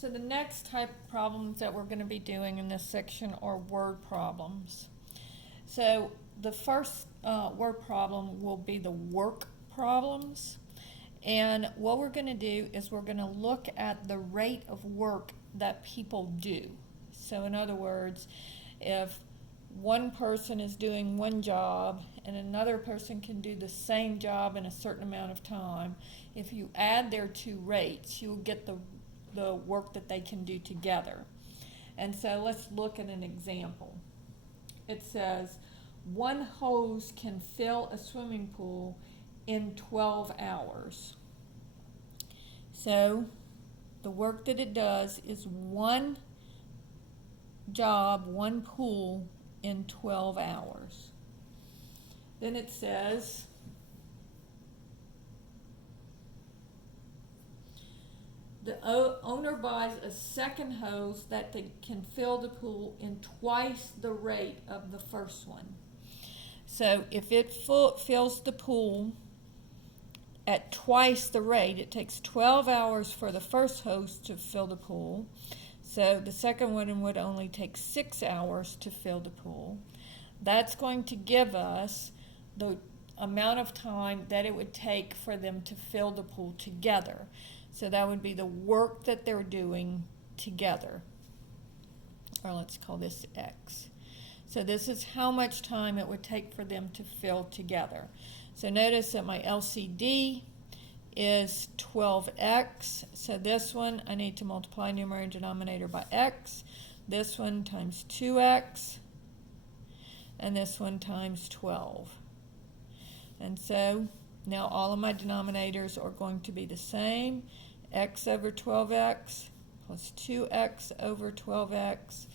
So the next type of problems that we're going to be doing in this section are word problems. So the first word problem will be the work problems. And what we're going to do is we're going to look at the rate of work that people do. So in other words, if one person is doing one job and another person can do the same job in a certain amount of time, if you add their two rates, you'll get the work that they can do together. And so let's look at an example. It says, one hose can fill a swimming pool in 12 hours. So the work that it does is one job, one pool in 12 hours. Then it says, the owner buys a second hose that can fill the pool in twice the rate of the first one. So if it fills the pool at twice the rate, it takes 12 hours for the first hose to fill the pool. So the second one would only take 6 hours to fill the pool. That's going to give us the amount of time that it would take for them to fill the pool together. So that would be the work that they're doing together. Or let's call this X. So this is how much time it would take for them to fill together. So notice that my LCD is 12x. So this one, I need to multiply numerator and denominator by x. This one times 2x. And this one times 12. And so now all of my denominators are going to be the same. X over 12x plus 2x over 12x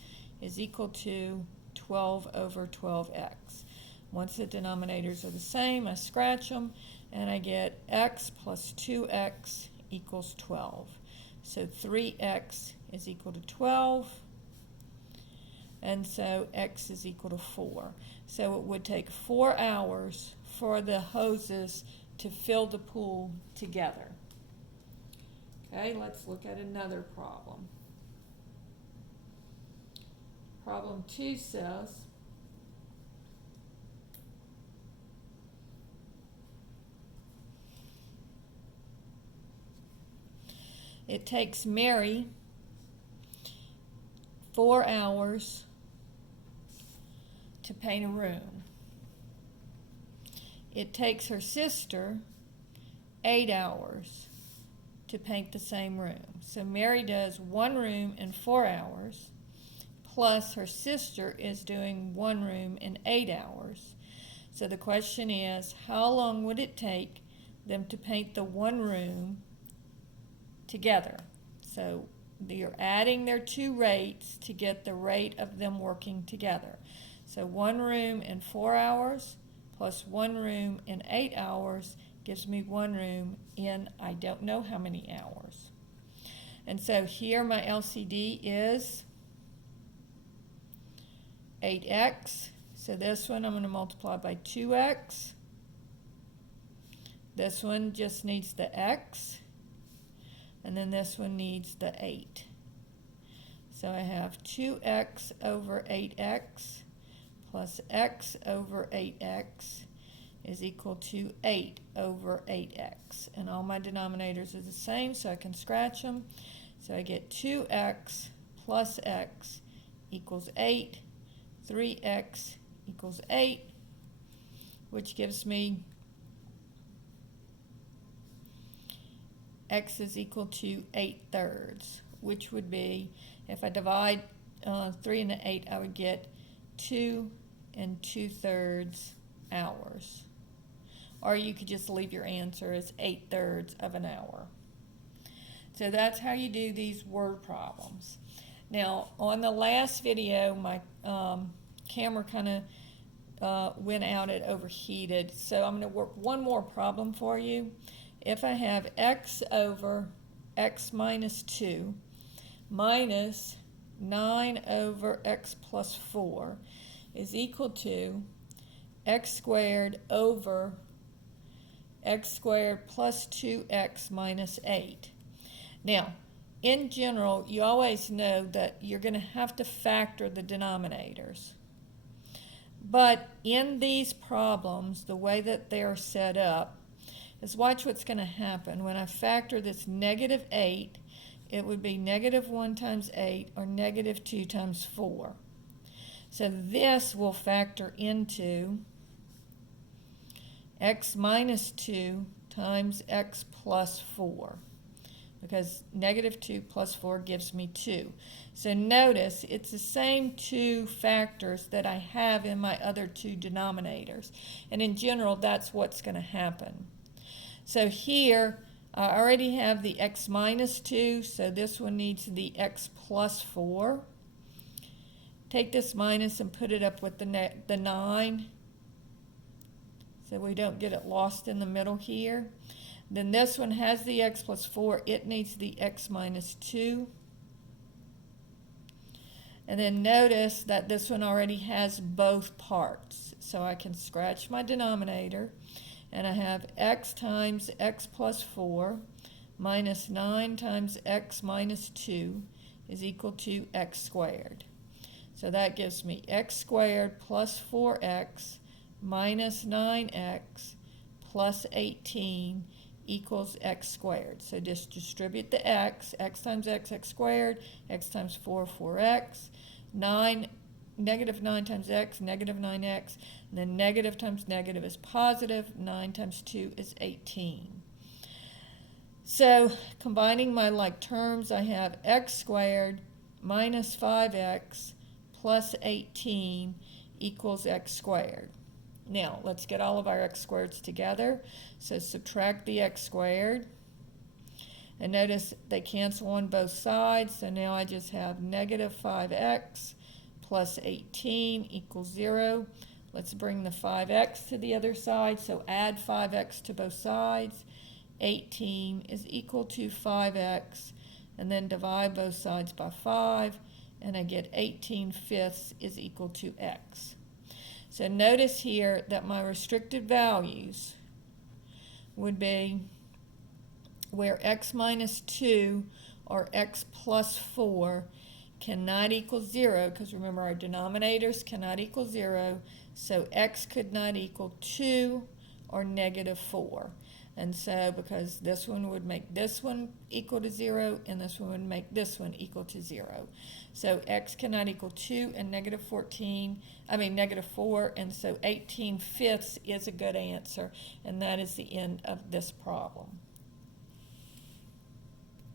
is equal to 12 over 12x. Once the denominators are the same, I scratch them, and I get x plus 2x equals 12. So 3x is equal to 12, and so x is equal to 4. So it would take 4 hours for the hoses to fill the pool together. Okay, let's look at another problem. Problem 2 says, it takes Mary 4 hours to paint a room. It takes her sister 8 hours to paint the same room. So Mary does one room in 4 hours, plus her sister is doing one room in 8 hours. So the question is, how long would it take them to paint the one room together? So you're adding their two rates to get the rate of them working together. So one room in 4 hours plus one room in 8 hours gives me one room in I don't know how many hours. And so here my LCD is 8x. So this one I'm going to multiply by 2x. This one just needs the x. And then this one needs the 8. So I have 2x over 8x plus x over 8x is equal to 8 over 8x. And all my denominators are the same, so I can scratch them. So I get 2x plus x equals 8. 3x equals 8, which gives me x is equal to 8/3, which would be, if I divide 3 into 8, I would get 2 2/3 hours. Or you could just leave your answer as 8/3 of an hour. So that's how you do these word problems. Now, on the last video, my camera kind of went out, it overheated. So I'm going to work one more problem for you. If I have x over x minus 2 minus 9 over x plus 4 is equal to x squared over x squared plus 2x minus 8. Now, in general, you always know that you're going to have to factor the denominators. But in these problems, the way that they're set up is, watch what's going to happen. When I factor this negative 8, it would be negative 1 times 8 or negative 2 times 4. So this will factor into x minus 2 times x plus 4, because negative 2 plus 4 gives me 2. So notice it's the same two factors that I have in my other two denominators. And in general, that's what's going to happen. So here, I already have the x minus 2, so this one needs the x plus 4. Take this minus and put it up with the 9, so we don't get it lost in the middle here. Then this one has the x plus 4. It needs the x minus 2. And then notice that this one already has both parts. So I can scratch my denominator. And I have x times x plus 4 minus 9 times x minus 2 is equal to x squared. So that gives me x squared plus 4x minus 9x plus 18 equals x squared. So just distribute the x times x squared, x times 4, 4x, negative 9 times x, negative 9x, and then negative times negative is positive, 9 times 2 is 18. So combining my like terms, I have x squared minus 5x plus 18 equals x squared. Now, let's get all of our x squareds together. So subtract the x squared. And notice they cancel on both sides. So now I just have negative 5x plus 18 equals 0. Let's bring the 5x to the other side. So add 5x to both sides. 18 is equal to 5x. And then divide both sides by 5. And I get 18/5 is equal to x. So notice here that my restricted values would be where x minus 2 or x plus 4 cannot equal 0, because remember our denominators cannot equal 0, so x could not equal 2 or negative 4. And so because this one would make this one equal to 0 and this one would make this one equal to 0. So x cannot equal 2 and negative 4, and so 18/5 is a good answer, and that is the end of this problem.